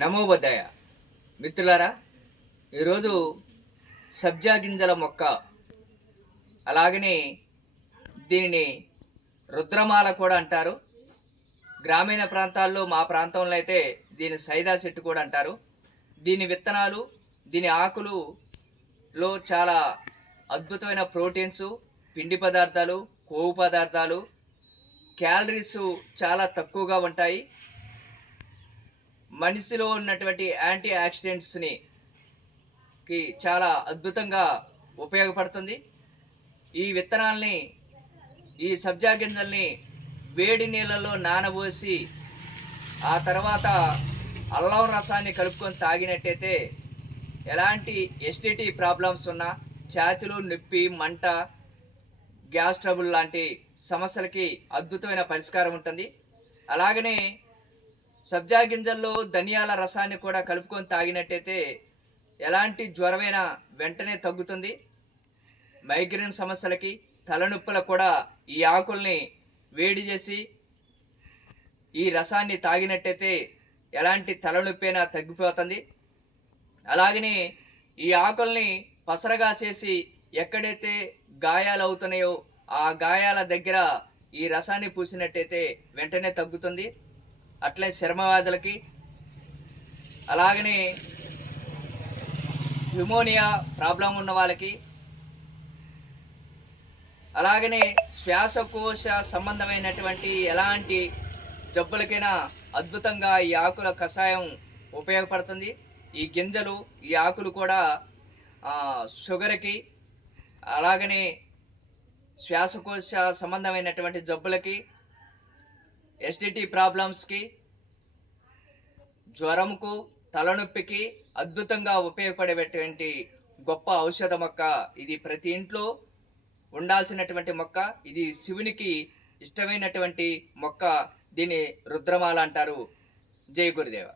నమోబద్దాయ మిత్రులారా ఈరోజు సబ్జా గింజల మొక్క అలాగనే దీనిని రుద్రమాల కూడా అంటారు. గ్రామీణ ప్రాంతాల్లో మా ప్రాంతంలో అయితే దీని సైదా చెట్టు కూడా అంటారు. దీని విత్తనాలు దీని ఆకులు లో చాలా అద్భుతమైన ప్రోటీన్స్ పిండి పదార్థాలు కొవ్వు పదార్థాలు క్యాలరీస్ చాలా తక్కువగా ఉంటాయి. మనిషిలో ఉన్నటువంటి యాంటీ ఆక్సిడెంట్స్ని కి చాలా అద్భుతంగా ఉపయోగపడుతుంది. ఈ విత్తనాల్ని ఈ సబ్జా గింజల్ని వేడి నీళ్ళలో నానబోసి ఆ తర్వాత అల్లం రసాన్ని కలుపుకొని తాగినట్టయితే ఎలాంటి ఎస్టిటీ ప్రాబ్లమ్స్ ఉన్నా ఛాతిలో నొప్పి మంట గ్యాస్ ట్రబుల్ లాంటి సమస్యలకి అద్భుతమైన పరిష్కారం ఉంటుంది. అలాగనే సబ్జా గింజల్లో ధనియాల రసాన్ని కూడా కలుపుకొని తాగినట్టయితే ఎలాంటి జ్వరమైనా వెంటనే తగ్గుతుంది. మైగ్రేన్ సమస్యలకి తలనొప్పులకు కూడా ఈ ఆకుల్ని వేడి చేసి ఈ రసాన్ని తాగినట్టయితే ఎలాంటి తలనొప్పి అయినా తగ్గిపోతుంది. అలాగనే ఈ ఆకుల్ని పసరగా చేసి ఎక్కడైతే గాయాలు అవుతున్నాయో ఆ గాయాల దగ్గర ఈ రసాన్ని పూసినట్టయితే వెంటనే తగ్గుతుంది. అట్లే చర్మవ్యాధులకి. అలాగనే న్యూమోనియా ప్రాబ్లం ఉన్న వాళ్ళకి. అలాగనే శ్వాసకోశ సంబంధమైనటువంటి ఎలాంటి జబ్బులకైనా అద్భుతంగా ఈ ఆకుల కషాయం ఉపయోగపడుతుంది. ఈ గింజలు ఈ ఆకులు కూడా షుగర్కి అలాగనే శ్వాసకోశ సంబంధమైనటువంటి జబ్బులకి ఎస్డిటి ప్రాబ్లమ్స్కి జ్వరంకు తలనొప్పికి అద్భుతంగా ఉపయోగపడేటువంటి గొప్ప ఔషధ మొక్క ఇది. ప్రతి ఇంట్లో ఉండాల్సినటువంటి మొక్క ఇది. శివునికి ఇష్టమైనటువంటి మొక్క దీన్ని రుద్రమాల అంటారు. జయ గురుదేవ.